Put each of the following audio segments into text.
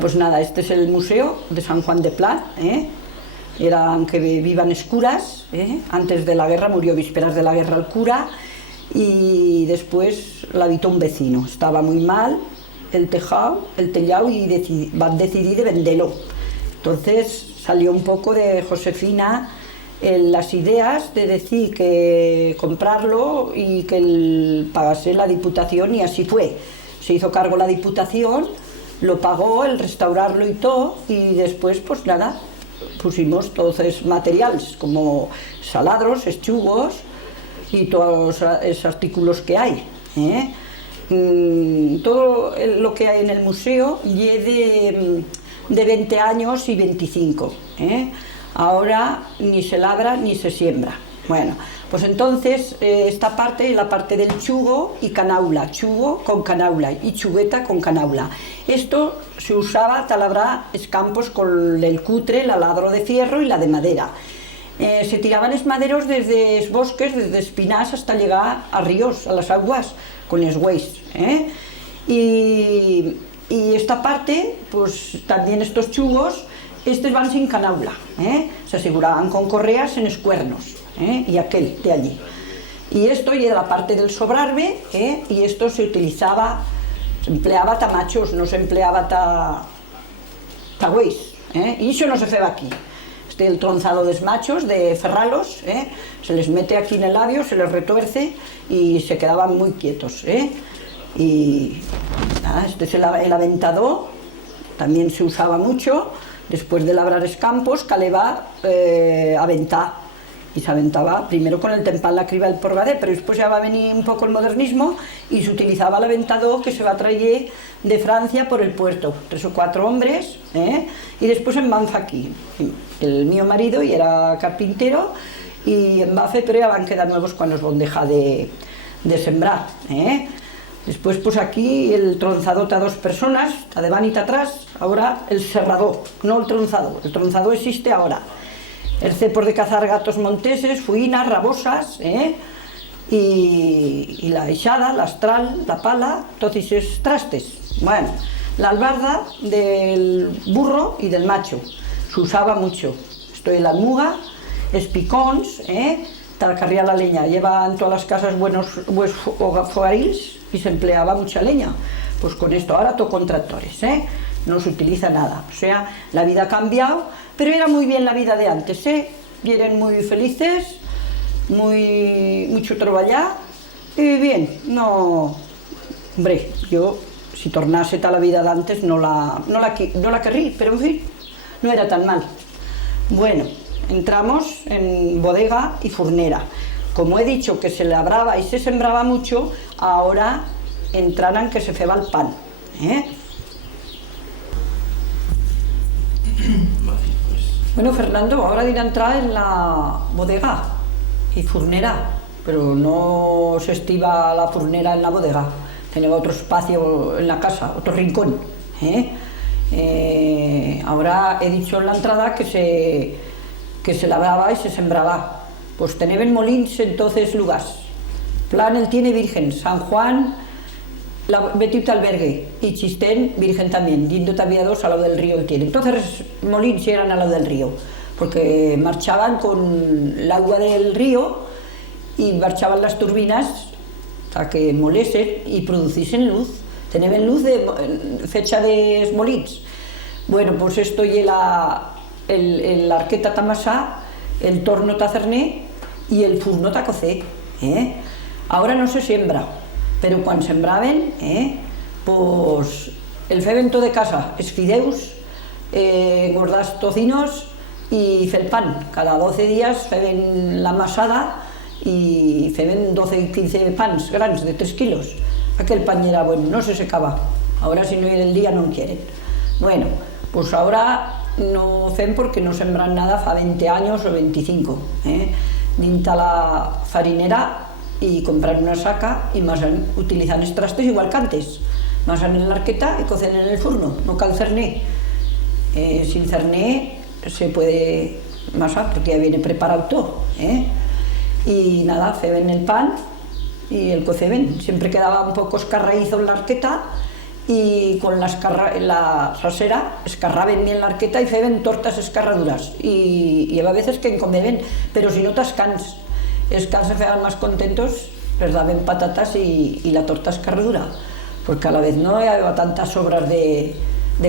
Pues nada, este es el museo de San Juan de Pla, eran que vivan escuras, antes de la guerra, murió vísperas de la guerra el cura y después la habitó un vecino, estaba muy mal el tellado y van decidir de venderlo. Entonces salió un poco de Josefina las ideas de decir que comprarlo y que pagase la Diputación, y así fue. Se hizo cargo la Diputación, lo pagó, el restaurarlo y todo, y después pues nada, pusimos todos esos materiales como saladros, eschugos y todos esos artículos que hay. Todo lo que hay en el museo es de 20 años y 25. Ahora ni se labra ni se siembra. Bueno, pues entonces esta parte es la parte del chugo y canaula, chugo con canaula y chugueta con canaula. Esto se usaba para labrar escampos con el cutre, el aladro de fierro y la de madera. Se tiraban los maderos desde los bosques, desde espinas hasta llegar a ríos, a las aguas, con los güeyes. Y esta parte, pues también estos chugos, estos van sin canaula, se aseguraban con correas en los cuernos, y aquel de allí. Y esto y era la parte del sobrarbe, y esto se utilizaba, se empleaba ta machos, no se empleaba ta güeyes, y eso no se hace aquí. El tronzado de machos, de ferralos, se les mete aquí en el labio, se les retuerce y se quedaban muy quietos. Y nada, este es el aventador, también se usaba mucho, después de labrar escampos, caleba aventar. Y se aventaba primero con el tempal, la criba, el porgadé, pero después ya va a venir un poco el modernismo y se utilizaba el aventador que se va a traer de Francia por el puerto, 3 o 4 hombres, y después en Banfa aquí. El mío marido y era carpintero, y en Bafe, pero ya van a quedar nuevos cuando os van dejar de sembrar. Después pues aquí el tronzador a 2 personas, a de van y atrás, ahora el serrador, no el tronzador existe ahora. El cepor de cazar gatos monteses, fuinas, rabosas, y la echada, la astral, la pala, todos esos trastes. Bueno, la albarda del burro y del macho, se usaba mucho. Esto es la almuga, espicons, para cargar la leña. Lleva en todas las casas buenos fogarils y se empleaba mucha leña. Pues con esto ahora todo con tractores, no se utiliza nada. O sea, la vida ha cambiado, pero era muy bien la vida de antes, y eran muy felices, mucho trabajar, y bien, no... Hombre, yo, si tornase tal la vida de antes, no la querrí, pero en fin, no era tan mal. Bueno, entramos en bodega y furnera. Como he dicho que se labraba y se sembraba mucho, ahora entrarán que se feba el pan. Bueno, Fernando, ahora dirá entrar en la bodega y furnera, pero no se estiva la furnera en la bodega, tenía otro espacio en la casa, otro rincón. Ahora he dicho en la entrada que se labraba y se sembraba. Pues tenían molins en todos lugares. Plan el tiene virgen, San Juan, la Betita albergue, y Chistén virgen también, yendo todavía 2 al lado del río el tiene. Entonces molins eran al lado del río, porque marchaban con el agua del río y marchaban las turbinas para que molesen y produciesen luz. Tenían luz de fecha de molins. Bueno, pues esto y el arqueta tamasá, el torno tacerné y el furno tacocé. Ahora no se siembra, pero cuando sembraven, pues el febento de casa es fideus, engordás tocinos y fel pan. Cada 12 días feben la masada y feben 12 y 15 pans grandes de 3 kilos. Aquel pan era bueno, no se secaba. Ahora si no viene el día no quieren. Bueno, pues ahora no fem porque no sembran nada fa 20 años o 25. Dinta la farinera y comprar una saca y masan, utilizan los trastes igual que antes. Masan en la arqueta y cocen en el furno, no cal cerné. Sin cerné se puede masar porque ya viene preparado todo. Y nada, ceben el pan y el coceben. Siempre quedaba un poco escarraízo en la arqueta y con la rasera escarraven bien l'arqueta y feien tortas escarraduras y a veces que en comeven, pero si no tascans, es que se fean más contentos, les daban patatas y la torta escarradura, porque a la vez no había tantas sobras de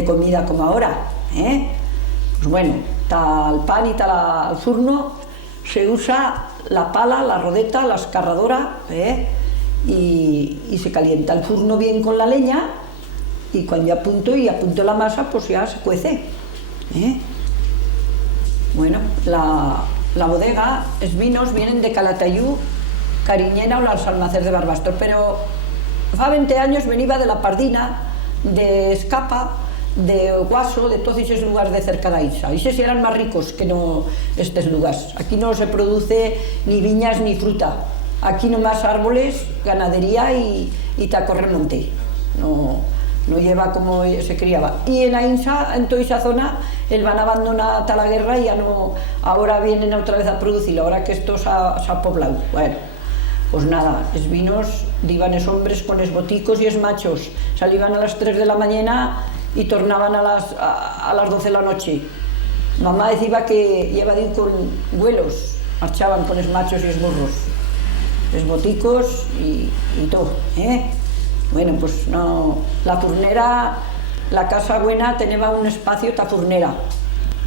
comida como ahora, Pues bueno, está el pan y está el furno, se usa la pala, la rodeta, la escarradora, y se calienta el furno bien con la leña y cuando ya apunto la masa, pues ya se cuece. Bueno, la bodega, los vinos vienen de Calatayud, Cariñena o los almacenes de Barbastor, pero fa 20 años venía de la Pardina, de Escapa, de Guaso, de todos esos lugares de cerca de Isa. Esos eran más ricos que no estos lugares. Aquí no se produce ni viñas ni fruta. Aquí nomás árboles, ganadería y tacorremonte. No lleva como se criaba. Y en Ainsa, en toda esa zona, el van a abandonar hasta la guerra y ya no. Ahora vienen otra vez a producirlo, ahora que esto se ha poblado. Bueno, pues nada, los vinos, iban los hombres con los boticos y los machos. Salían a las 3 de la mañana y tornaban a las 12 de la noche. Mamá decía que lleva de ir con vuelos, marchaban con los machos y los burros, los boticos y todo, Bueno, pues no, la furnera, la casa buena tenía un espacio ta furnera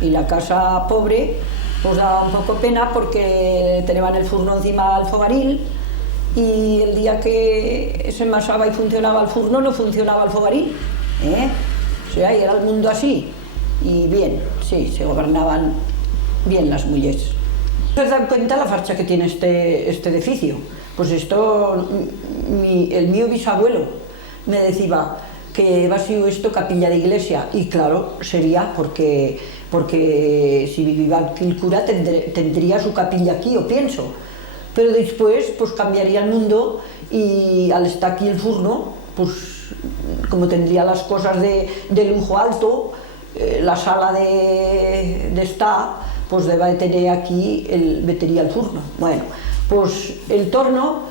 y la casa pobre pues daba un poco pena porque tenían el furno encima del fogaril y el día que se envasaba y funcionaba el furno no funcionaba el fogaril, O sea, y era el mundo así y bien, sí, se gobernaban bien las mujeres. ¿Se dan cuenta la farcha que tiene este edificio? Pues esto, el mío bisabuelo me decía que va a ser esto capilla de iglesia, y claro, sería porque si vivía el cura tendría su capilla aquí, yo pienso, pero después pues cambiaría el mundo y al estar aquí el furno, pues como tendría las cosas de lujo alto, la sala de estar, pues debe tener aquí, metería el furno. Bueno, pues el torno,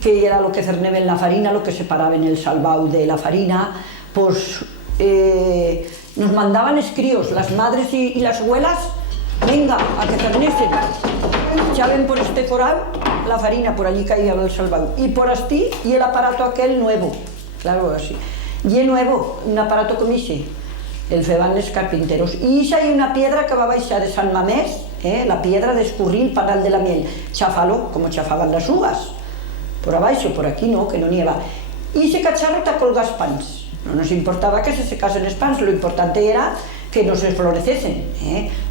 que era lo que cerneba en la farina, lo que separaba en el salvau de la farina, pues nos mandaban escríos, las madres y las abuelas, venga, a que cernesen. Echaban por este foral la farina, por allí caía el salvau, y por así, y el aparato aquel nuevo, claro, así. Y nuevo, un aparato como ese, el feban los carpinteros. Y esa hay una piedra que va a baixar de San Mamés, la piedra de escurrir panal de la miel, cháfalo, como chafaban las uvas, por abaixo, por aquí no, que no nieva. Y ese cacharro te colgas pans, no nos importaba que se secasen los pans, lo importante era que no se florecesen,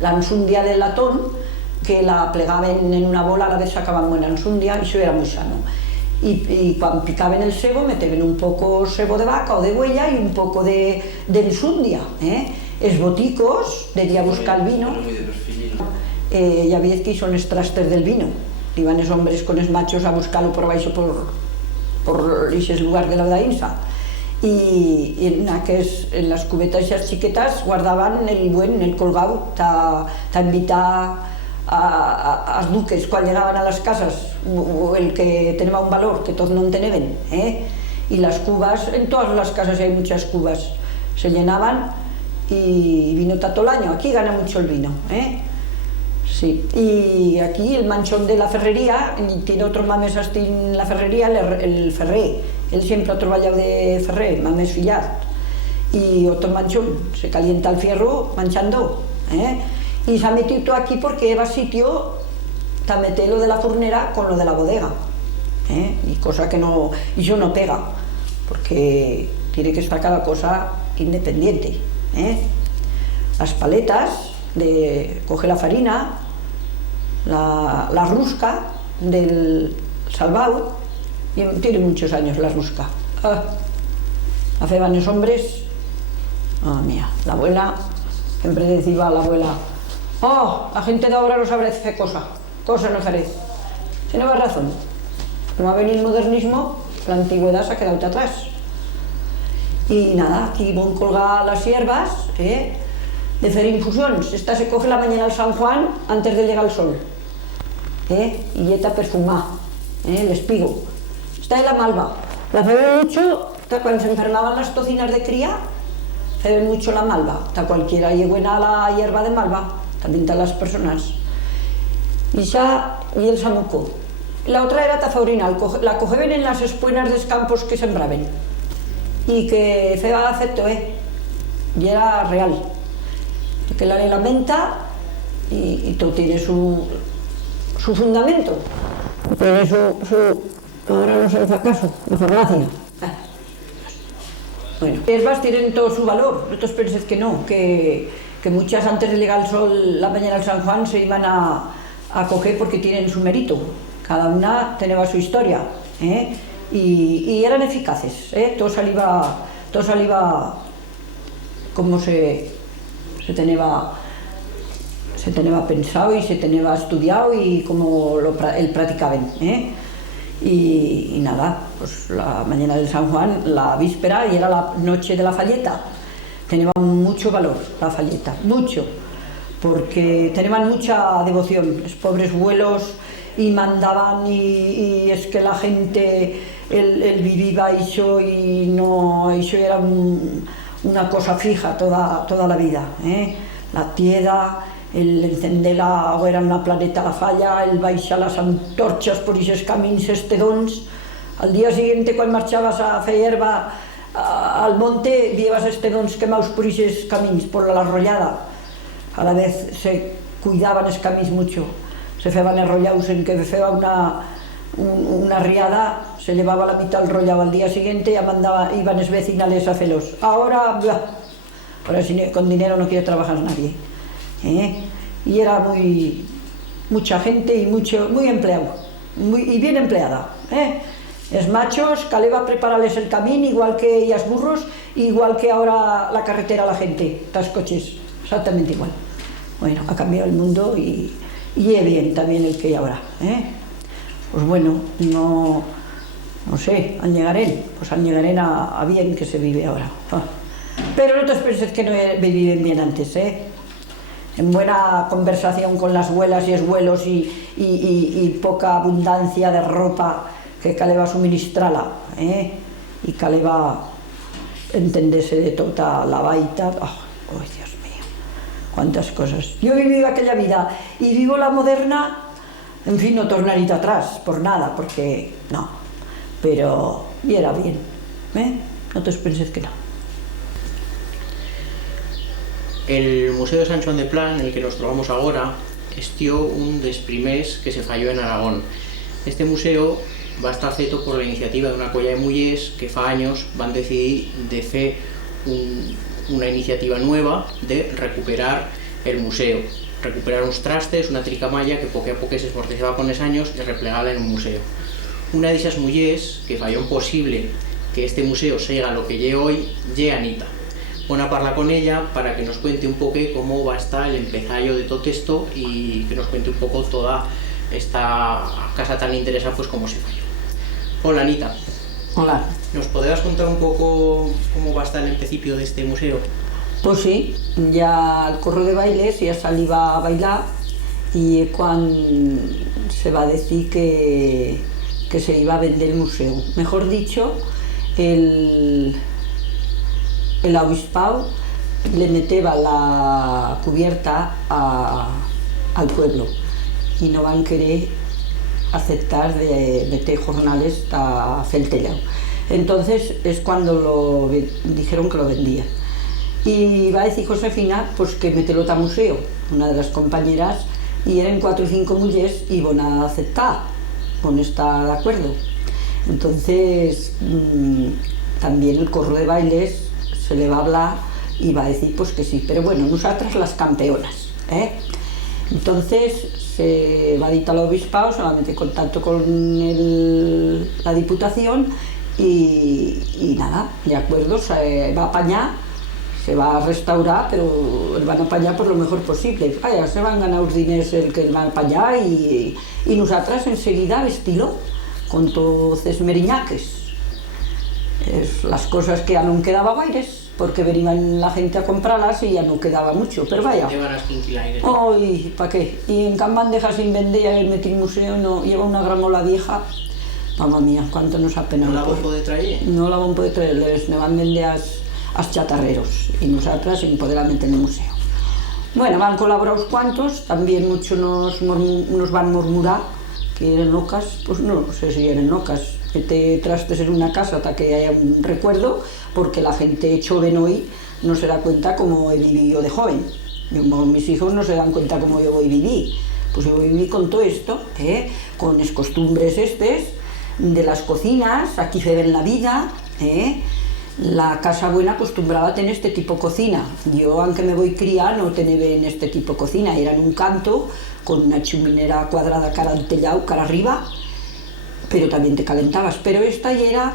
La ensundia del latón, que la plegaban en una bola, a la vez sacaban buena ensundia, y eso era muy sano. Y cuando picaban el sebo, metían un poco sebo de vaca o de huella y un poco de ensundia, Es boticos, de ir a buscar el vino. Ya veis que son los trastes del vino. Iban los hombres con los machos a buscarlo por abajo por ese lugar de la Dainsa. Y en las cubetas esas chiquetas guardaban el colgado, ta invitar a los duques cuando llegaban a las casas, o el que tenía un valor que todos no tenían, y las cubas, en todas las casas hay muchas cubas, se llenaban y vino todo el año. Aquí gana mucho el vino, Sí. Y aquí el manchón de la ferrería, tiene otro mames hasta en la ferrería, el ferrer, él siempre ha trabajado de ferrer, mames fillat, y otro manchón, se calienta el fierro manchando, y se ha metido todo aquí porque lleva sitio para meter lo de la furnera con lo de la bodega, y cosa que no, y eso no pega, porque tiene que estar cada cosa independiente, Las paletas, coge la farina, la rusca del salvau, y tiene muchos años la rusca. La feban los hombres, mía, la abuela, siempre decía a la abuela, la gente de ahora no sabe hacer cosa no faré. Tiene razón. Como ha venido el modernismo, la antigüedad se ha quedado atrás. Y nada, aquí van colgar las hierbas, de hacer infusiones. Esta se coge la mañana al San Juan antes de llegar el sol, y esta perfumada, el espigo. Esta es la malva. La hace mucho Cuando se enfermaban las tocinas de cría, se ven mucho la malva. Cualquiera y buena la hierba de malva, también a las personas. Y el samuco. La otra era tafaurina, la cogeben en las espuenas de los campos que sembraban. Y que feba acepto, y era real. Que la menta y todo tiene su fundamento. Pero eso ahora no se les hace caso, no hace gracia. Bueno, las hierbas tienen todo su valor, vosotros pensáis que no, que muchas antes de llegar el sol, la mañana del San Juan, se iban a coger porque tienen su mérito. Cada una tenía su historia, y eran eficaces, todo salía como se tenía pensado y se tenía estudiado y como él practicaban, y nada, pues la mañana del San Juan, la víspera, y era la noche de la falleta, tenía mucho valor la falleta, mucho, porque tenían mucha devoción, los pobres abuelos, y mandaban, y es que la gente, él vivía eso, y no, eso era una cosa fija toda la vida, la tieda, el encender la hoguera en una planeta a la falla, el baixar las antorchas por esos caminos estedons. Al día siguiente, cuando marchabas a hacer hierba al monte, llevas estedons quemados por esos caminos, por la arrollada. A la vez se cuidaban los caminos mucho, se feban enrollados en que feba una riada, se llevaba la mitad enrollado al día siguiente y iban los vecinales a hacerlos. Ahora con dinero no quiere trabajar nadie. Y era mucha gente y muy empleado, y bien empleada. Los machos, caleba a prepararles el camino, igual que ellas burros, igual que ahora la carretera a la gente, los coches, exactamente igual. Bueno, ha cambiado el mundo y es bien también el que hay ahora. Pues bueno, no sé, al llegaré a bien que se vive ahora. Pero no te penséis que no viven bien antes, en buena conversación con las abuelas y esbuelos y poca abundancia de ropa que caleba suministrarla, y caleba entenderse de toda la baita. Oh, Dios mío, cuántas cosas. Yo he vivido aquella vida y vivo la moderna, en fin, no tornaría atrás por nada, porque no, pero y era bien, no te penséis que no. El Museo de Sant Joan de Pla, en el que nos trobamos ahora, estió un dels primers que se falló en Aragón. Este museo va estar feto por la iniciativa de una colla de mullers que fa años van decidir de fer una iniciativa nueva de recuperar el museo, recuperar uns trastes, una tricamalla que poco a poco se esmortezaba con los años y replegala en un museo. Una de esas mullers que falló posible que este museo sea lo que lle hoy, lle Anita. Bueno, a parlar con ella para que nos cuente un poco cómo va a estar el empezallo de todo esto y que nos cuente un poco toda esta casa tan interesante, pues cómo se falló. Hola, Anita. Hola. ¿Nos podrás contar un poco cómo va a estar el empecipio de este museo? Pues sí, ya el corro de bailes ya salí a bailar y cuando se va a decir que se iba a vender el museo. Mejor dicho, el obispado le meteba la cubierta al pueblo y no van a querer aceptar de meter jornales a hacer el telao. Entonces es cuando dijeron que lo vendían. Y va a decir Josefina pues que mételo a museo, una de las compañeras, y eran 4 o 5 mujeres y van a aceptar, van a estar de acuerdo. Entonces también el corro de bailes se le va a hablar y va a decir pues que sí, pero bueno, nosotras las campeonas, Entonces se va a dictar al obispado, solamente contacto con la diputación y nada, de acuerdo, se va a apañar, se va a restaurar, pero van a apañar por lo mejor posible. Vaya, se van a ganar los diners el que van a apañar y nosotras enseguida estilo con todos los meriñaques. Las cosas que ya no quedaban aires, porque venían la gente a comprarlas y ya no quedaba mucho, pero vaya. ¡Ay, para qué! Y en can bandeja sin vender, el metí museo, no, lleva una gramola vieja, mamma mía, quanto nos ha penat. No la vam poder traer? No la vam poder traer, les ne van vendre als chatarreros y nosaltres sin poder meter en el museo. Bueno, van colaborar uns cuantos, también muchos nos van murmurar que eran locas, pues no sé si eran locas, mete trastes en una casa hasta que haya un recuerdo, porque la gente joven hoy no se da cuenta cómo he vivido de joven. Mis hijos no se dan cuenta cómo yo voy a vivir. Pues yo viví con todo esto, con las costumbres de las cocinas, aquí se ven la vida, La casa buena acostumbraba a tener este tipo de cocina. Yo, aunque me voy criar, no tenía en este tipo de cocina. Era en un canto, con una chuminera cuadrada cara al tellado, cara arriba, pero también te calentabas. Pero esta ya era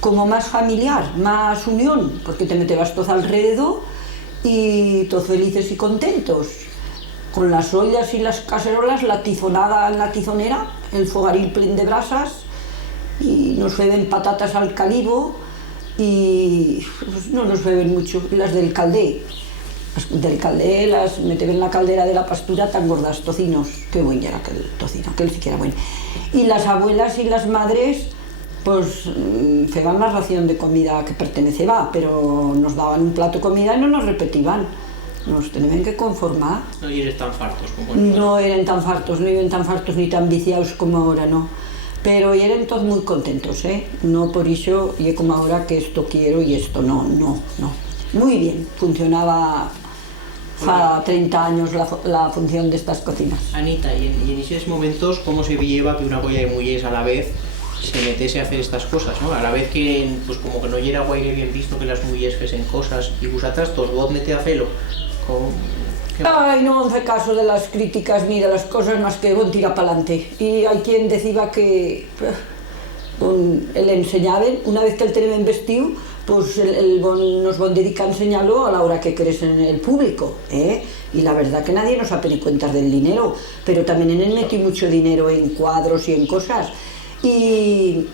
como más familiar, más unión, porque te metías todos alrededor y todos felices y contentos. Con las ollas y las cacerolas, la tizonada en la tizonera, el fogaril pleno de brasas, y nos beben patatas al calibo, y pues, no nos beben mucho, las del caldé. Las del caldé las meten en la caldera de la pastura tan gordas, tocinos, qué bueno era aquel tocino, aquel sí que era bueno. Y las abuelas y las madres, pues feban la ración de comida que perteneceba, pero nos daban un plato de comida y no nos repetían. Nos tenían que conformar. No eres tan fartos como no eran tan fartos, no eran tan fartos ni tan viciados como ahora, no. Pero eran todos muy contentos, No por eso, y como ahora que esto quiero y esto no. Muy bien, funcionaba hace 30 años la función de estas cocinas. Anita, y en esos momentos, ¿cómo se lleva que una colla de mujeres a la vez se metiese a hacer estas cosas, ¿no? A la vez que, pues como que no era guay bien visto que las mujeres hacen cosas y vosotras todos vos mete a celo. Ay, no hace caso de las críticas ni de las cosas más que bon tira para adelante. Y hay quien decía que él enseñaba, una vez que él tenía vestido, pues nos van dedicar a enseñarlo a la hora que crees en el público, Y la verdad que nadie nos ha pedido cuentas del dinero, pero también en él metí mucho dinero en cuadros y en cosas. Y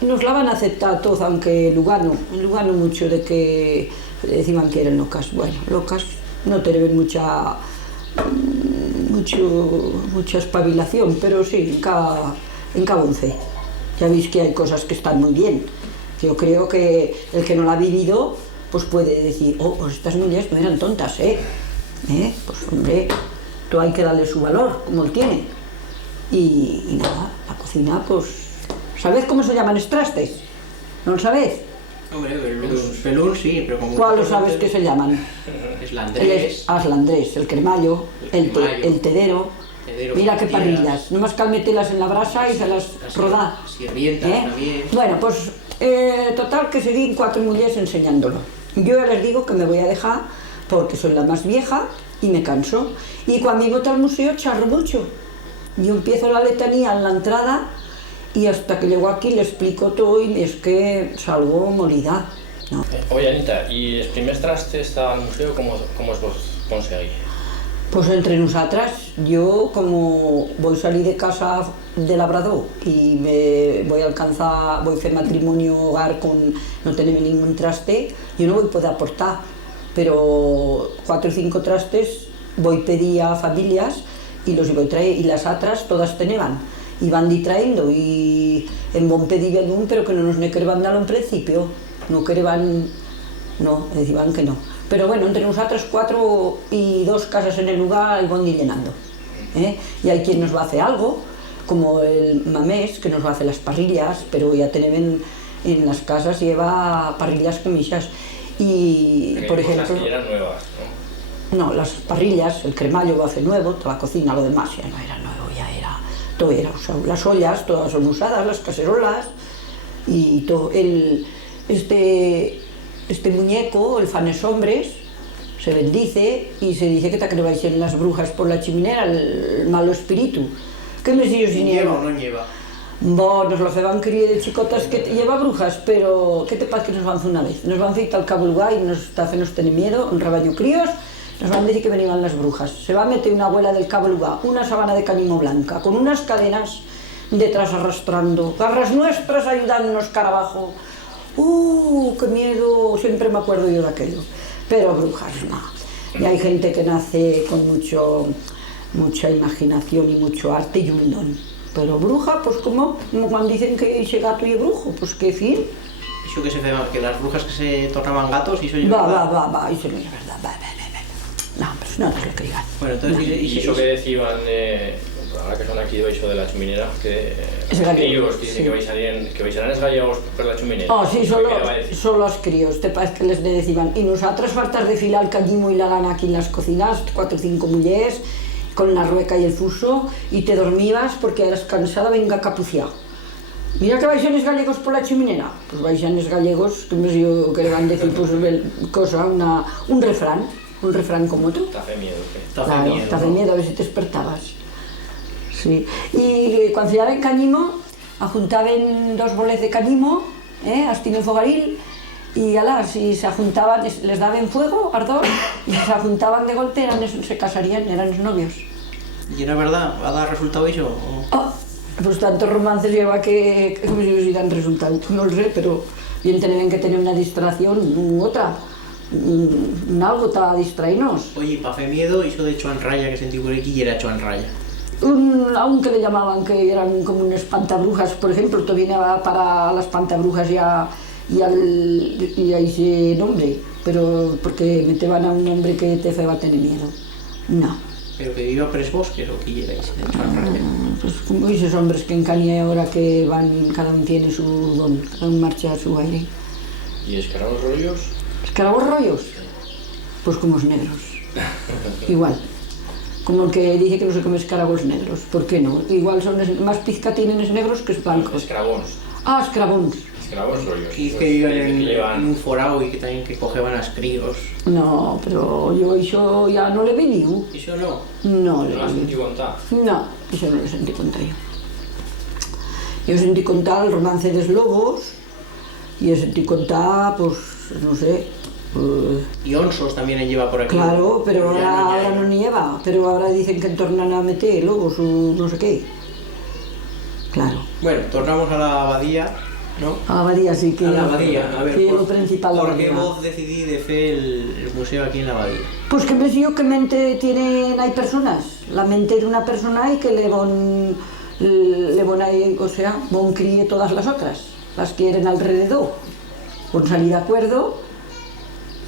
nos la van a aceptar todos, aunque Lugano mucho de que decían que eran locas. Bueno, locas no tienen mucha espabilación, pero sí, en cada 11. Ya veis que hay cosas que están muy bien. Yo creo que el que no la ha vivido, pues puede decir, pues estas mujeres no eran tontas, Pues hombre, tú hay que darle su valor, como él tiene. Y nada, la cocina, pues... ¿Sabéis cómo se llaman los trastes? ¿No lo sabéis? Hombre, pelún sí, pero como... ¿Cuál lo sabes que se llaman? Es landrés. El landrés, el cremayo, el tedero. Mira qué parrillas, nomás que al meterlas en la brasa y se las rodá. Sirvientas también. Bueno, pues total que seguí 4 mujeres enseñándolo. Yo ya les digo que me voy a dejar porque soy la más vieja y me canso. Y cuando iba al museo charro mucho. Yo empiezo la letanía en la entrada y hasta que llego aquí le explico todo y es que salgo molida, ¿no? Oye, Anita, ¿y los primeros trastes al museo cómo os vos conseguís? Pues entre nosotras, yo como voy a salir de casa de labrador y voy a hacer matrimonio, hogar no tener ningún traste, yo no voy a poder aportar, pero 4 o 5 trastes voy a pedir a familias y los voy a traer, y las otras todas tenían, y van trayendo, y en bon pedir pero que no nos ne querían dar en principio, no querían, no, decían que no. Pero bueno, entre nosotros 4 y 2 casas en el lugar y van llenando. Y hay quien nos va a hacer algo, como el mamés, que nos va a hacer las parrillas, pero ya tienen en las casas, lleva parrillas con misas. Y, por ejemplo... Las eran nuevas, ¿no? No, las parrillas, el cremayo va a hacer nuevo, toda la cocina, lo demás ya no era nuevo, ya era... Todo era usado. Las ollas, todas son usadas, las cacerolas, y todo. Este muñeco, el fanes hombres, se bendice y se dice que te vais en las brujas por la chimenera, el malo espíritu. ¿Qué me sigo sin lleva o no lleva? Bueno, nos lo feban criar de chicotas que lleva brujas, pero ¿qué te pasa que nos van a hacer una vez? Nos van a hacer al cabo lugar y nos tener miedo, un rebaño críos, nos van a decir que venían las brujas. Se va a meter una abuela del cabo lugar, una sabana de canimo blanca, con unas cadenas detrás arrastrando, garras nuestras ayudándonos cara abajo. ¡Qué miedo! Siempre me acuerdo yo de aquello. Pero brujas, no. Y hay gente que nace con mucha imaginación y mucho arte y un don. Pero bruja, pues como cuando dicen que ese gato y brujo, pues qué fin. Eso que se fe, que las brujas que se tornaban gatos, y eso es Va, verdad. eso no es verdad, va. No, pues no es lo que digan. Bueno, entonces, Y eso que decían, ahora que son aquí de la chuminera, que Es gallego, críos que dicen sí. que baixarán els gallegos per la chuminera. Oh, sí, Eso que quedaba decir. solo los críos, te parece que les decían. Y nosotras faltas de filar el cañimo y la lana aquí en las cocinas, 4 o 5 mujeres, con la rueca y el fuso, y te dormías porque eras cansada, venga capuciado. Mira que baixan los gallegos por la chimenera. Pues baixan los gallegos, que me digo que le van a decir, pues, un refrán como otro. Te hace miedo, ¿qué? Te hace miedo, a ver si te despertabas. Sí. Y cuando se en cañimo, ajuntaban 2 boles de cañimo, hasta en el fogaril, y si se ajuntaban, les daban fuego, ardor, y si se ajuntaban de golpe, se casarían, eran los novios. ¿Y era verdad? ¿Ha dado resultado eso? Oh, pues tantos romances lleva que como si dan resultado, no lo sé, pero bien tienen que tener una distracción, otra, algo para distraernos. Oye, y pa' fe miedo, eso de Choan Raya que sentí por aquí, y era Choan Raya. Aún que le llamaban que eran como unas espantabrujas, por ejemplo, esto viene para las espantabrujas y a ese nombre, pero porque meteban a un hombre que te feba tener miedo. No. Pero que viva Pres Bosques o que era ese de Choan Raya. Pues como esos hombres que en Cania ahora que van, cada uno tiene su don, cada uno marcha a su aire. ¿Y escarabos rollos? ¿Escarabos rollos? Pues como los negros. Igual. Como el que dice que no se come escarabos negros. ¿Por qué no? Igual son más pizca tienen es negros que es blancos. Escarabons. Ah, escarabons. Escarabos rollos. Y que viven en un forao y que también que cogeban a críos. No, pero yo eso ya no le he venido. ¿Eso no? No No le he l'has venido. sentit contar? No, eso no lo sentí contar yo. Yo sentí contar el romance de los lobos y sentí contar, pues, no sé. Y onsos también en lleva por aquí. Claro, pero ya ahora no nieva, pero ahora dicen que tornan a meter lobos o no sé qué. Claro. Bueno, tornamos a la abadía, ¿no? A la abadía sí que... A la abadía, a ver, que lo principal la ¿por qué abadía. vos decidí de hacer el museo aquí en la abadía? Pues que me digo que mente tienen, hay personas, la mente de una persona y que le van ahí, o sea, van críe todas las otras, las que eran alrededor, con salir de acuerdo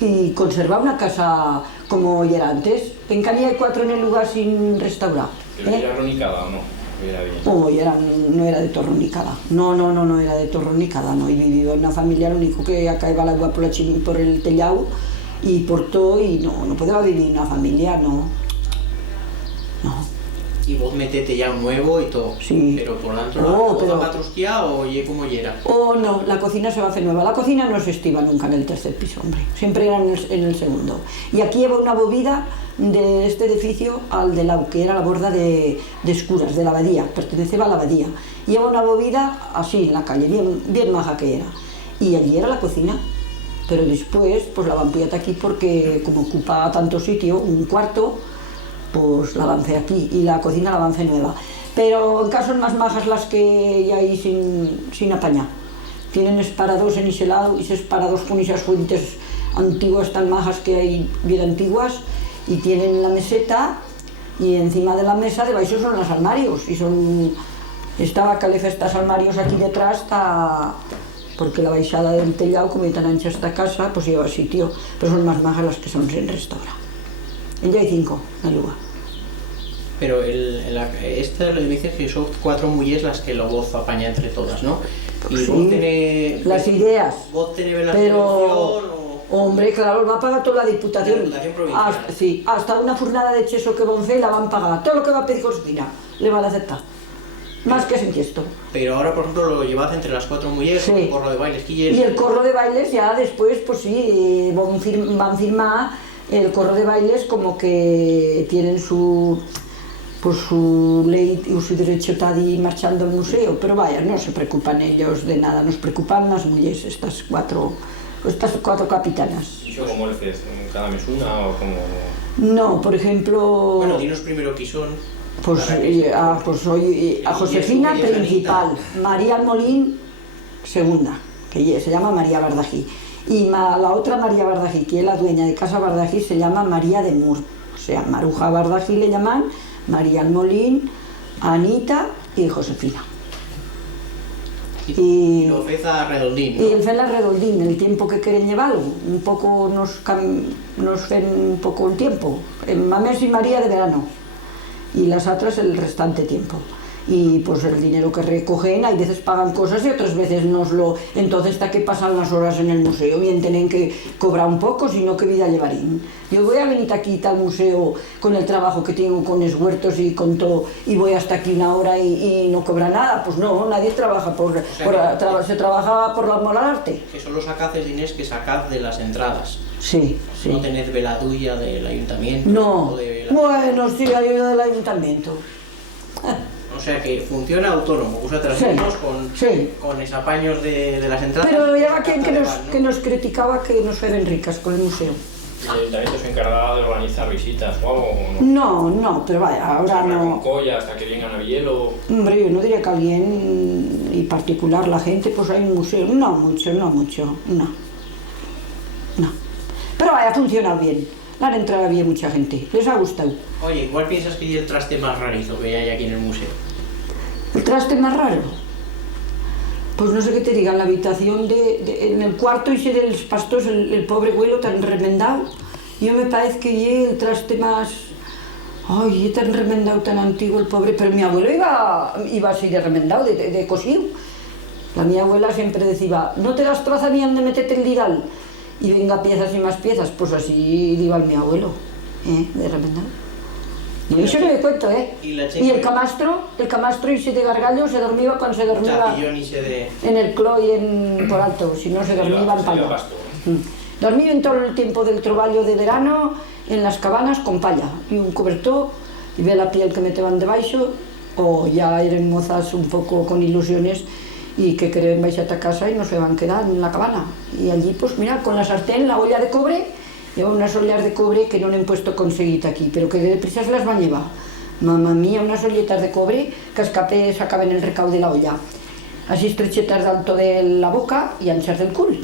y conservar una casa como era antes. En Cali hay 4 en el lugar sin restaurar. Pero era ronicada o no? Era bien. No era de Torronicada. No era de Torronicada, no. Y vivió en una familia, lo único que acá iba el agua por el tellado y por todo, y no podía vivir en una familia, no. Y vos metete ya un nuevo y todo. Sí. Pero por tanto, pero- patrusqueado o ye como yera. No, la cocina se va a hacer nueva. La cocina no se estiva nunca en el 3er piso, hombre. Siempre era en el segundo. Y aquí lleva una bóveda de este edificio al de la que era la borda de Escuras, de la abadía. Pertenecía a la abadía. Lleva una bóveda así en la calle, bien maja que era. Y allí era la cocina. Pero después, pues la van pillando aquí porque como ocupa tanto sitio, un cuarto, pues la avancé aquí y la cocina la avancé nueva. Pero en casos más majas las que ya hay sin apañar. Tienen esparados en ese lado y esos esparados con esas fuentes antiguas tan majas que hay bien antiguas, y tienen la meseta y encima de la mesa debajo son los armarios y estaba calefestas armarios aquí detrás porque la baixada del tellado, como es tan ancha esta casa, pues lleva sitio, pero son más majas las que son sin restaurar. Ya hay 5 en el lugar. Pero esta lo que me dices que son 4 mujeres las que lo vos apaña entre todas, ¿no? Y Sí, vos tenés... las ideas. Vos tenés la Pero, solución o... hombre, claro, va a pagar toda la Diputación. La Diputación Provincial. Sí, hasta una jornada de cheso que van a hacer la van a pagar. Todo lo que va a pedir Josefina, le van a aceptar. Más que sin esto. Pero ahora, por ejemplo, lo llevas entre las 4 mujeres, Sí. el corro de bailes, Y el corro de bailes ya después, pues sí, van a firmar el corro de bailes como que tienen su ley y su derecho está ahí marchando al museo, pero vaya, no se preocupan ellos de nada, nos preocupan las mujeres, estas cuatro capitanas. ¿Y eso cómo le haces? ¿Cada mes una o como...? No, por ejemplo, Bueno, dinos primero quién son. pues, para que a Josefina y a su principal, María Molín segunda, que se llama María Bardají, y la otra María Bardají, que es la dueña de Casa Bardají, se llama María de Mur, o sea, Maruja Bardají le llaman, María Molín, Anita y Josefina. Y lo feza Redoldín, ¿no? Y el fela Redoldín, el tiempo que quieren llevarlo, un poco nos fen un poco el tiempo, en Mamés y María de verano, y las otras el restante tiempo. Y pues el dinero que recogen, hay veces pagan cosas y otras veces nos lo... Entonces hasta que pasan las horas en el museo, bien tienen que cobrar un poco, sino que vida llevarín. Yo voy a venir aquí al museo con el trabajo que tengo con los huertos y con todo, y voy hasta aquí una hora y no cobra nada, pues no, nadie trabaja se trabaja por amor al arte. Que solo sacad el dinero que sacad de las entradas. Sí, sí. No tened veladulla del ayuntamiento. No, bueno, sí, ayuda del ayuntamiento. O sea que funciona autónomo, vosotras Sí, mismos sí. con esos apaños de las entradas. Pero ya quien que que nos criticaba que nos fueran ricas con el museo. ¿El ayuntamiento se encargaba de organizar visitas o algo? ¿O no? No, pero vaya, ahora Con no. colla hasta que vengan a Villelo. Hombre, yo no diría que alguien, y particular la gente, pues hay un museo. No mucho, no. Pero vaya, ha funcionado bien. La han entrado bien mucha gente, les ha gustado. Oye, igual piensas que es el traste más rarizo que hay aquí en el museo. ¿El traste más raro? Pues no sé qué te diga, en la habitación en el cuarto ese de los pastos, el pobre abuelo tan remendado, yo me parece que es el traste más... Ay, es tan remendado, tan antiguo el pobre, pero mi abuelo iba así de remendado, de cosido. La mi abuela siempre decía, no te das traza ni de meterte el didal, y venga piezas y más piezas, pues así iba el mi abuelo, de remendado. Y eso no le cuento, Y el camastro ese de Gargallo se dormía cuando se dormía en el clo y por alto, si no se dormía en palla. Dormía en todo el tiempo del trabajo de verano en las cabanas con palla y un cobertor y ve la piel que meteban debaixo, o ya eran mozas un poco con ilusiones y que querían baixar a casa y no se van a quedar en la cabana. Y allí, pues mira, con la sartén, la olla de cobre, lleva unas ollas de cobre que no han puesto conseguir aquí, pero que deprisa se las van a llevar. Mamma mía, unas olletas de cobre que escape sacaban el recau de la olla, así estrechetas de alto de la boca y anchas del cul.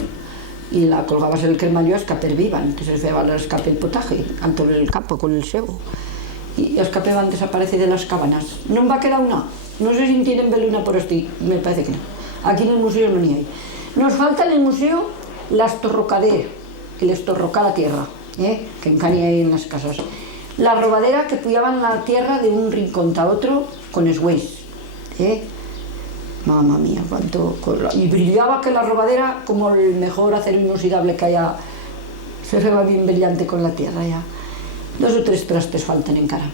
Y la colgabas en el cremalló a escape viva, entonces se el escape el potaje, alto del campo con el sebo. Y escape van a desaparecer de las cabanas. No va a quedar una. No sé si tienen beluna por este, me parece que no. Aquí en el museo no ni hay. Nos falta en el museo las torrocaderas, que les torroca la tierra, que encani hay en las casas. La robadera que puyaban la tierra de un rincón a otro con esgüeis. Mamma mía, cuánto... Y brillaba que la robadera como el mejor acero inoxidable que haya. Se ve bien brillante con la tierra ya. 2 o 3 trastes faltan en cara.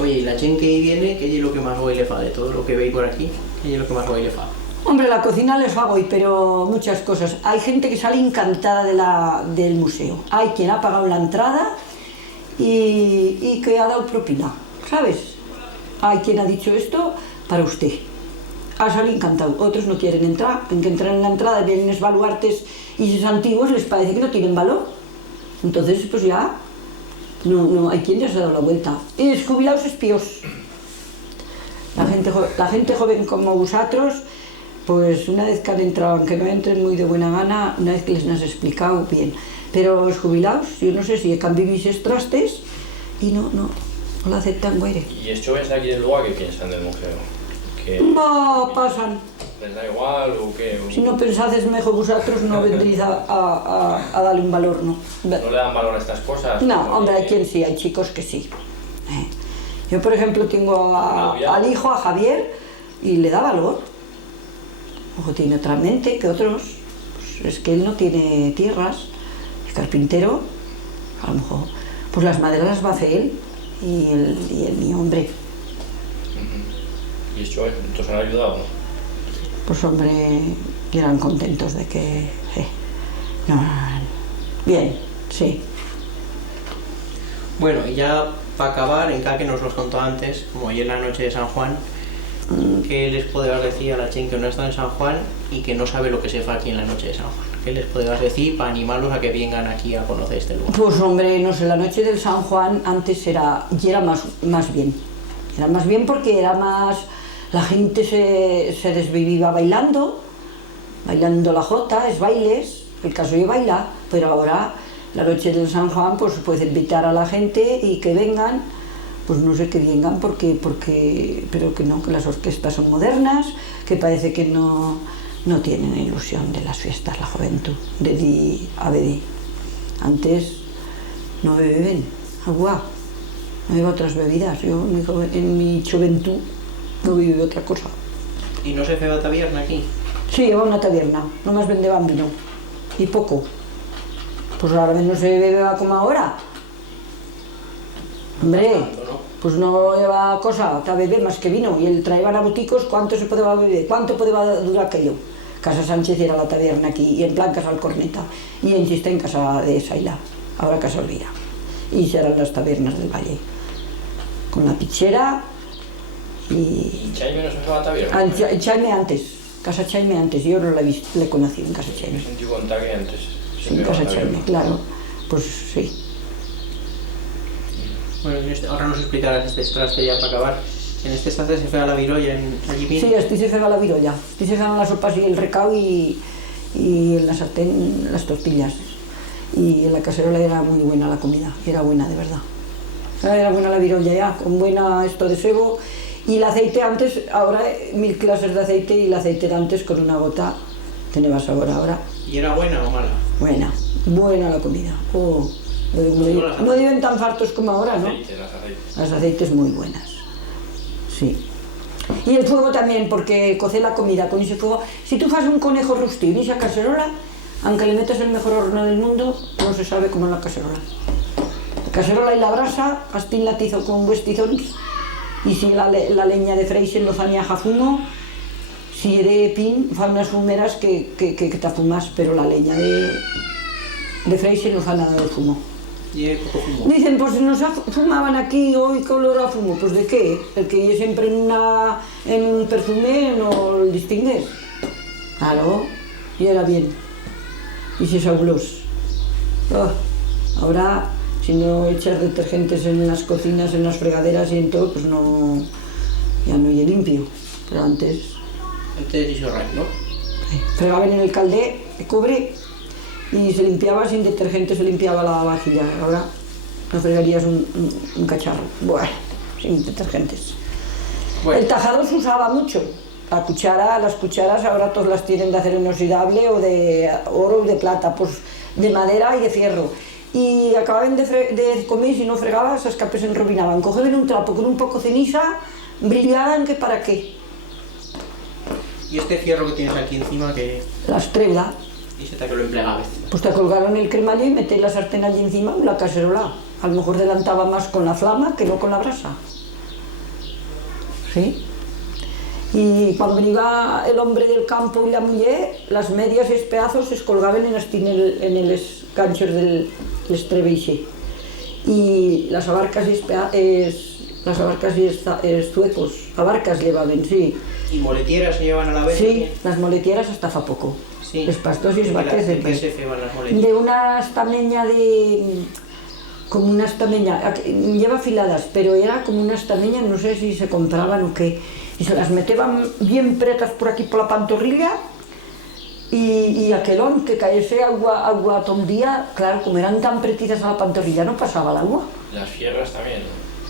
Oye, y la gente que viene, ¿qué es lo que más hoy le fa de todo lo que veis por aquí? ¿Qué es lo que más hoy le fa? Hombre, la cocina les fa hoy, pero muchas cosas. Hay gente que sale encantada del museo. Hay quien ha pagado la entrada y que ha dado propina, ¿sabes? Hay quien ha dicho esto para usted. Ha salido encantado. Otros no quieren entrar. En que entran en la entrada vienen los baluartes y esos antiguos les parece que no tienen valor. Entonces, pues ya... No, hay quien ya se ha dado la vuelta. Y los jubilados espíos. La gente joven como vosotros, pues una vez que han entrado, aunque no entren muy de buena gana, una vez que les has explicado bien. Pero los jubilados, yo no sé si han vivido esos trastes y no lo aceptan, güey. ¿Y estos jóvenes de aquí del lugar qué piensan del museo? Va, pasan. ¿Les da igual o qué? Si no pensades mejor vosotros, no vendréis a darle un valor, ¿no? ¿No le dan valor a estas cosas? No, hombre, hay quien sí, hay chicos que sí. Yo, por ejemplo, tengo al hijo, a Javier, y le da valor. Ojo, tiene otra mente que otros. Pues es que él no tiene tierras, es carpintero, a lo mejor. Pues las maderas las va a hacer él y el mío, hombre. ¿Y esto entonces han ayudado, no? Pues hombre, eran contentos de que... Bien, sí. Bueno, y ya para acabar, en cada que nos los contó antes, como ayer en la noche de San Juan, ¿qué les podemos decir a la gente que no está en San Juan y que no sabe lo que se fa aquí en la noche de San Juan? ¿Qué les podemos decir para animarlos a que vengan aquí a conocer este lugar? Pues hombre, no sé, la noche del San Juan antes era más bien. Era más bien porque era más... La gente se desvivía bailando la jota, es bailes, el caso de bailar, pero ahora la noche del San Juan pues puede invitar a la gente y que vengan pues no sé que vengan pero que no, que las orquestas son modernas, que parece que no tienen ilusión de las fiestas, la juventud, de di a di. Antes no beben agua, no bebo otras bebidas. Yo en mi juventud no bebí otra cosa. ¿Y no se feba taberna aquí? Sí, lleva una taberna, nomás vendeban vino, y poco. Pues ahora no se bebe como ahora. Hombre, pues no lleva cosa, ta bebé más que vino, y él traía a boticos, ¿cuánto se podía beber? ¿Cuánto podía durar aquello? Casa Sánchez era la taberna aquí, y en plan Casa Alcorneta, y en Chiste en Casa de Saila, ahora Casa Olvira. Y serán las tabernas del valle, con la pichera y... ¿Y Chaime no se fue a la taberna? Chaime antes, Casa Chaime antes, yo no la he visto, le conocí en Casa Chaime. Me sentí contar que antes Sí, en Casa Chaime, claro, pues sí. Bueno, ahora nos explicarás este traste ya para acabar. En este traste se fue a la virolla allí mismo. Sí, este se fega la virolla, este se fegan las sopas y el recao y en la sartén las tortillas. Y en la cacerola era muy buena la comida, era buena de verdad. Era buena la virolla ya, con buena esto de sebo. Y el aceite antes, ahora 1000 clases de aceite, y el aceite de antes con una gota tenía sabor ahora. ¿Y era buena o mala? Buena la comida. Oh, no viven tan fartos como ahora, ¿no? Las aceites muy buenas. Sí. Y el fuego también, porque coce la comida con ese fuego. Si tú haces un conejo rústico en esa cacerola, aunque le metas el mejor horno del mundo, no se sabe cómo es la cacerola. La cacerola y la brasa, hasta en latizo con vestizons, y si la leña de freixen lo fan a fumo, si de pin, fan unas fumeras que te fumas, pero la leña de freixen no fa nada de fumo. ¿Y poco fumo? Dicen, pues nos fumaban aquí hoy, ¿qué olor a fumo? Pues ¿de qué? El que yo siempre en un perfume no lo distingues. Claro, y era bien. Y si es fabuloso. Oh, ahora, si no echas detergentes en las cocinas, en las fregaderas y en todo, pues no, ya no hay limpio. Pero antes hizo rey, ¿no? fregaban en el caldé de cobre y se limpiaba sin detergente, se limpiaba la vajilla. Ahora no fregarías un cacharro. Bueno, sin detergentes. Bueno. El tajador se usaba mucho. Las cucharas ahora todas las tienen de acero inoxidable o de oro o de plata, pues de madera y de fierro. Y acababan de comer, si no fregabas, esas capes se enrobinaban. Cogían un trapo con un poco ceniza, brillaban, que para qué. ¿Y este fierro que tienes aquí encima que...? La estreuda. ¿Y se te que lo empleaba? Pues te colgaron el cremallé y metés la sartén allí encima o la cacerola. A lo mejor adelantaba más con la flama que no con la brasa. ¿Sí? Y cuando venía el hombre del campo y la mujer, las medias y los pedazos se colgaban en los ganchos del estrebiche. Y las abarcas y zuecos, abarcas llevaban, sí. ¿Y moletieras se llevan a la vez? Sí, las moletieras hasta fa poco. Sí. Los pastos y los vaques ¿De qué se feban las moletieras? de una estameña como una estameña, lleva afiladas, pero era como una estameña, no sé si se compraban o qué, y se las metían bien pretas por aquí por la pantorrilla, y aquelón que caese agua todo el día, claro, como eran tan pretitas a la pantorrilla no pasaba el agua. Las fierras también.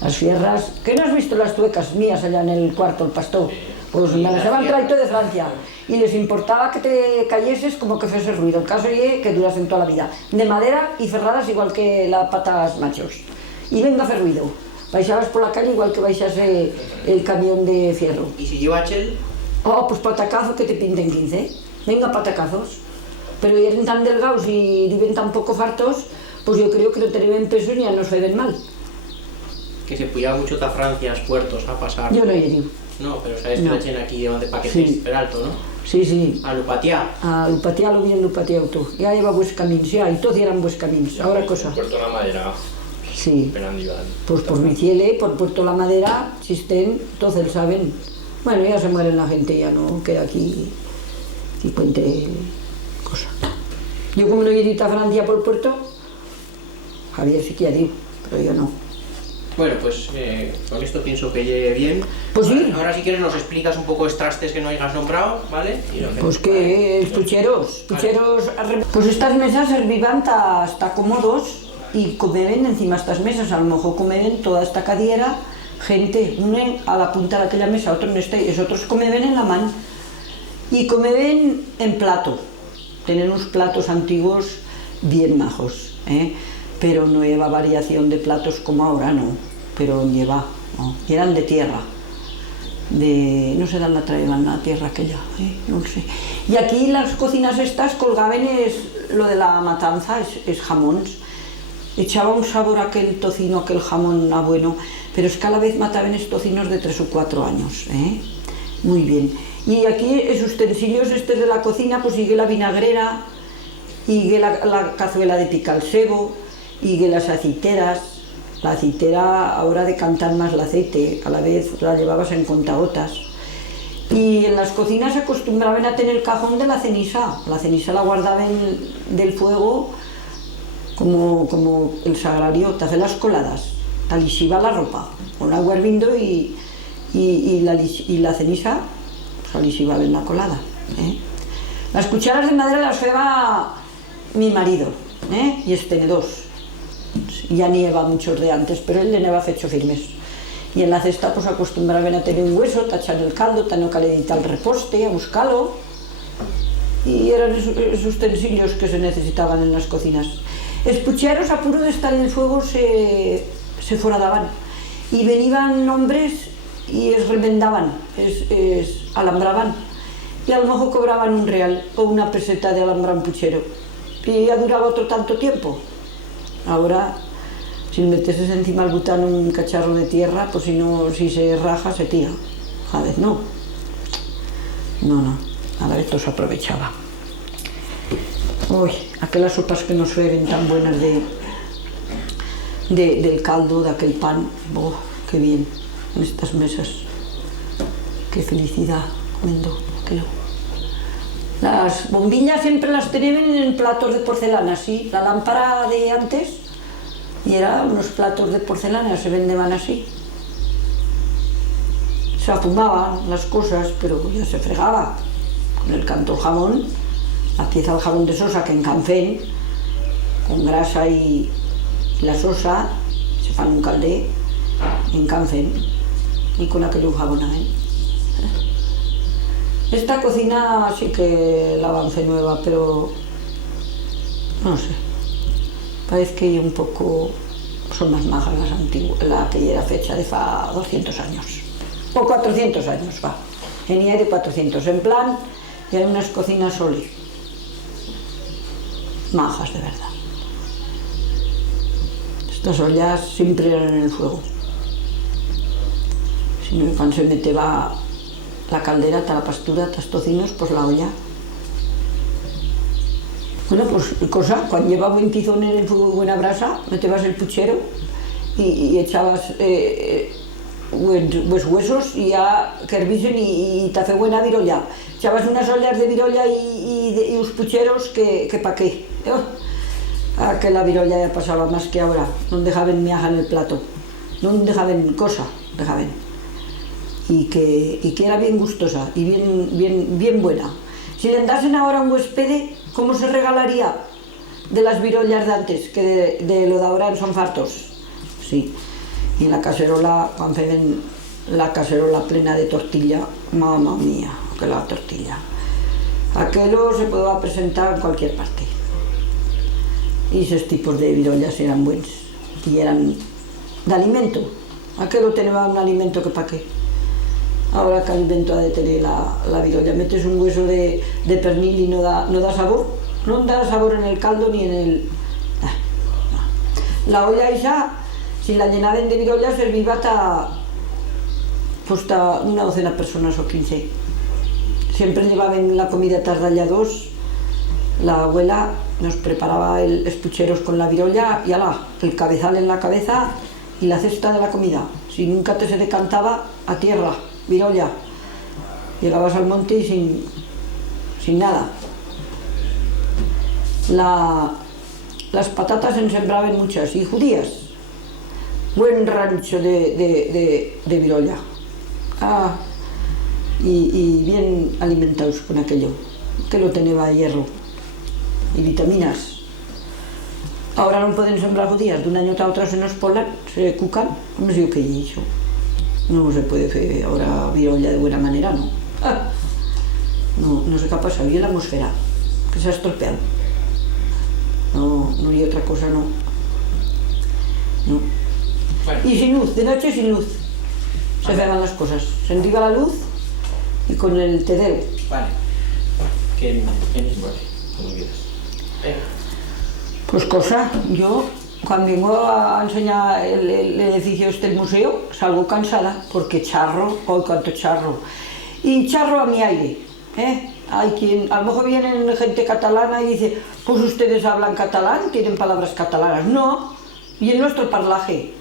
Las fierras, ¿qué no has visto las tuecas mías allá en el cuarto, el pastor? Pues me las habían traído de Francia y les importaba que te cayeses como que fuese ruido. El caso es que durasen toda la vida. De madera y ferradas igual que las patas machos. Y venga a hacer ruido. Baixabas por la calle igual que baixase el camión de fierro. ¿Y si lleva chel? Oh, pues patacazo que te pinten 15. Venga, patacazos. Pero eran tan delgados y viven tan poco fartos, pues yo creo que no tenían peso ni no se ven mal. Que se puyaba mucho a Francia, a puertos, a pasar. Yo no he ido. No, pero sabes que No. la echen aquí de paquetes, Sí. Peralto, ¿no? Sí, sí. A Lupatiá. A Lupatiá lo bien Lupatiá tú. Ya lleva buenos caminos, ya, y todos eran buenos caminos. Ahora cosa. Puerto La Madera, Sí. Penandival. Pues por Viciele, por Puerto La Madera, existen, todos lo saben. Bueno, ya se muere la gente, ya no queda aquí y cuente cosa. Yo como no he ido a Francia por el puerto, Javier sí que ha ido, pero yo no. Bueno, pues con esto pienso que llegue bien. Pues sí. Ahora si quieres nos explicas un poco los trastes que no hayas nombrado, ¿vale? Y lo Pues que pucheros, pues estas mesas servían hasta cómodos, y comen encima de estas mesas, a lo mejor comen toda esta cadiera, gente, uno a la punta de aquella mesa, otro en esta, y los otros comen en la mano. Y comen en plato, tienen unos platos antiguos bien majos, pero no lleva variación de platos como ahora, no, pero lleva, no, y eran de tierra. No sé dónde la traían la tierra aquella, no sé. Y aquí las cocinas estas colgaban lo de la matanza, es jamón. Echaba un sabor aquel tocino, aquel jamón bueno, pero es que a la vez mataban estos tocinos de 3 o 4 años, muy bien. Y aquí los utensilios de la cocina, pues sigue la vinagrera, y la cazuela de picar el sebo, y las aceiteras. La aceitera ahora decantan más el aceite, a la vez la llevabas en contagotas. Y en las cocinas se acostumbraban a tener el cajón de la ceniza la guardaban del fuego como el sagrario, te hace las coladas, te lisiva la ropa, con agua hirviendo y la ceniza se lisiva en la colada. Las cucharas de madera las lleva mi marido, y tenedores. Ya ni lleva muchos de antes, pero él le lleva fecho firmes. Y en la cesta pues acostumbraban a tener un hueso, tachar el caldo, tener que editar el reposte, a buscarlo. Y eran esos utensilios que se necesitaban en las cocinas. Els pucheros, a puro de estar en el fuego, se foradaban. Y venían hombres y es remendaban, es alambraban. Y a lo mejor cobraban un real o una peseta de alambrar un puchero. Y ya duraba otro tanto tiempo. Ahora, si metes encima el butano un cacharro de tierra, pues si se raja, se tira. A ver, no. A ver, esto se aprovechaba. Uy, aquellas sopas que nos beben tan buenas del caldo, de aquel pan. Oh, qué bien, en estas mesas. Qué felicidad comiendo aquello. Las bombillas siempre las tenían en platos de porcelana, sí. La lámpara de antes, y eran unos platos de porcelana, se vendían así. Se afumaban las cosas, pero ya se fregaba. Con el canto el jamón, la pieza del jabón de sosa que encanfen, con grasa y la sosa, se fan un calder, encanfen, y con aquello jabonaven. Esta cocina sí que la van a hacer nueva, pero no sé, parece que un poco son más majas las antiguas, la que era fecha de fa 200 años, o 400 años, va, en de 400, en plan, y hay unas cocinas soli, majas de verdad. Estas ollas siempre eran en el fuego, si no, cuando se meteba la caldera, la pastura, los tocinos, pues la olla. Bueno, pues cuando llevaba buen tizón en el fuego y buena brasa, metebas el puchero y echabas huesos y ya que hervisen y te hace buena virolla. Echabas unas ollas de virolla y unos pucheros que pa' qué. Que la virolla ya pasaba más que ahora, no dejaban miaja en el plato, no dejaban cosa, dejaban. Y que era bien gustosa y bien buena. Si le dasen ahora a un huésped, ¿cómo se regalaría de las virollas de antes, que de lo de ahora son fartos? Sí, y en la cacerola, cuando ven la cacerola plena de tortilla, mamma mía, que la tortilla. Aquello se podía presentar en cualquier parte. Y esos tipos de virollas eran buenos y eran de alimento. Aquello tenía un alimento que pa' qué. Ahora que alimento ha de tener la virolla, metes un hueso de pernil y no da sabor, no da sabor en el caldo ni en el... La olla esa, si la llenaban de virolla, servía hasta una docena de personas o 15. Siempre llevaban la comida tardallados, la abuela nos preparaba los pucheros con la virolla y el cabezal en la cabeza y la cesta de la comida. Si nunca te se decantaba, a tierra. Virolla, llegabas al monte y sin nada. Las patatas se sembraban muchas y judías, buen rancho de virolla, y bien alimentados con aquello, que lo tenía hierro y vitaminas. Ahora non poden sembrar judías, d'un any a otro se nos polan, se cucan, non sé o que lle iso. Non se pode fer ahora virolla de buena manera, non. No sé què ha passat, i l'atmosfera, que s'ha estropeado. No hi ha otra cosa, no. Y sin luz, de noche sin luz. Se feban las cosas. Se iba la luz y con el tedero. Vale. ¿Qué es vale? Como quieras. Pues cosa, yo cuando vengo a enseñar el edificio este, el museo, salgo cansada porque charro, hoy cuánto charro. Y charro a mi aire, ¿eh? Hay quien, a lo mejor vienen gente catalana y dice, pues ustedes hablan catalán, tienen palabras catalanas. No, y el nuestro parlaje.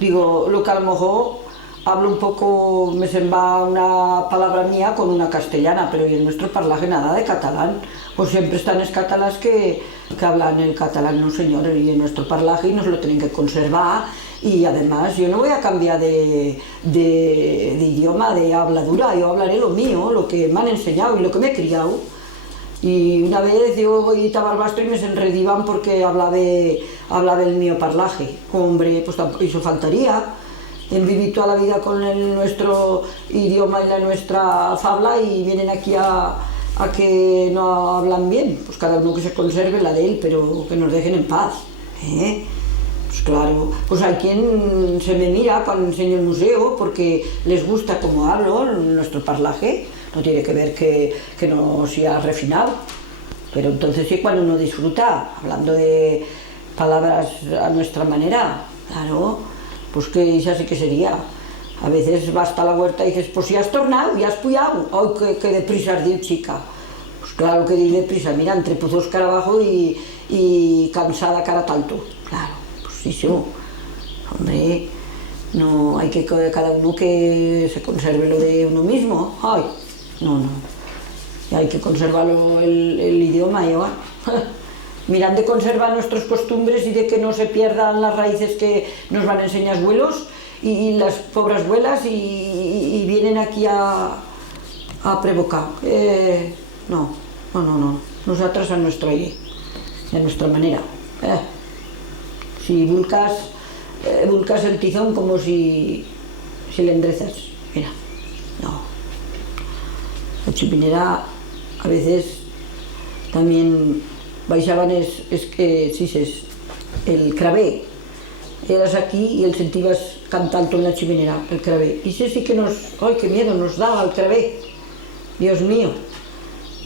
Digo, lo que a lo mejor hablo un poco, me se va una palabra mía con una castellana, pero y el nuestro parlaje nada de catalán. Pues siempre están los catalás que hablan el catalán, no señor, y el nuestro parlaje y nos lo tienen que conservar. Y además yo no voy a cambiar de idioma, de habladura, yo hablaré lo mío, lo que me han enseñado y lo que me he criado. Y una vez yo voy a Barbastro y me se enrediban porque hablaba el mío parlaje. Hombre, pues eso faltaría. He vivido toda la vida con nuestro idioma y la nuestra fabla y vienen aquí a que no hablan bien. Pues cada uno que se conserve la de él, pero que nos dejen en paz. Pues claro, pues hay quien se me mira cuando enseño el museo porque les gusta cómo hablo, nuestro parlaje. No tiene que ver que no sea refinado, pero entonces sí, cuando uno disfruta, hablando de palabras a nuestra manera, claro, pues que esa sí que sería. A veces vas a la huerta y dices, pues si has tornado, ya has puyado, ¡ay, qué deprisa has dicho, chica! Pues claro que di deprisa, mira, entre pozos cara abajo y cansada cara tanto, claro, pues sí, sí, hombre, no hay que cada uno que se conserve lo de uno mismo, ¡ay! No, hay que conservarlo el idioma, yo. Mirad de conservar nuestras costumbres y de que no se pierdan las raíces que nos van a enseñar abuelos y las pobres abuelas y vienen aquí a provocar. No, nosotros a nuestro aire, a nuestra manera. Si vulcas el tizón como si le enderezas, mira, no. La chimenera a veces también baixaban el cravé. Eras aquí y el sentías cantando en la chimenera, el cravé. Y sí que ¡ay, qué miedo nos daba el cravé! Dios mío.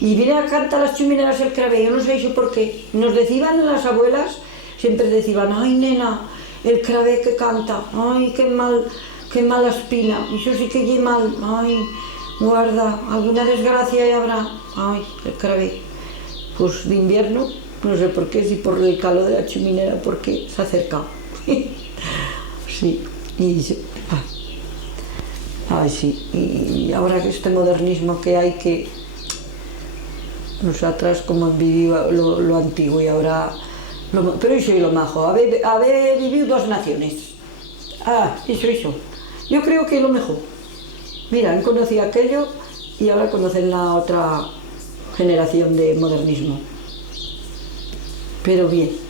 Y viene a cantar las chimeneras el cravé, yo no sé eso por qué. Nos decían las abuelas, siempre decían, ¡ay, nena, el cravé que canta! ¡Ay, qué mala espina! Eso sí que lle mal, ¡ay! Guarda, alguna desgracia ya habrá. Ay, el cravé. Pues de invierno, no sé por qué, si por el calor de la chimenera, porque se acerca. Sí, ay, sí, y ahora que este modernismo que hay, que nosotras como han vivido lo antiguo y ahora, pero eso es lo majo, haber vivido dos naciones. Eso. Yo creo que es lo mejor. Mira, han conocido aquello y ahora conocen la otra generación de modernismo. Pero bien.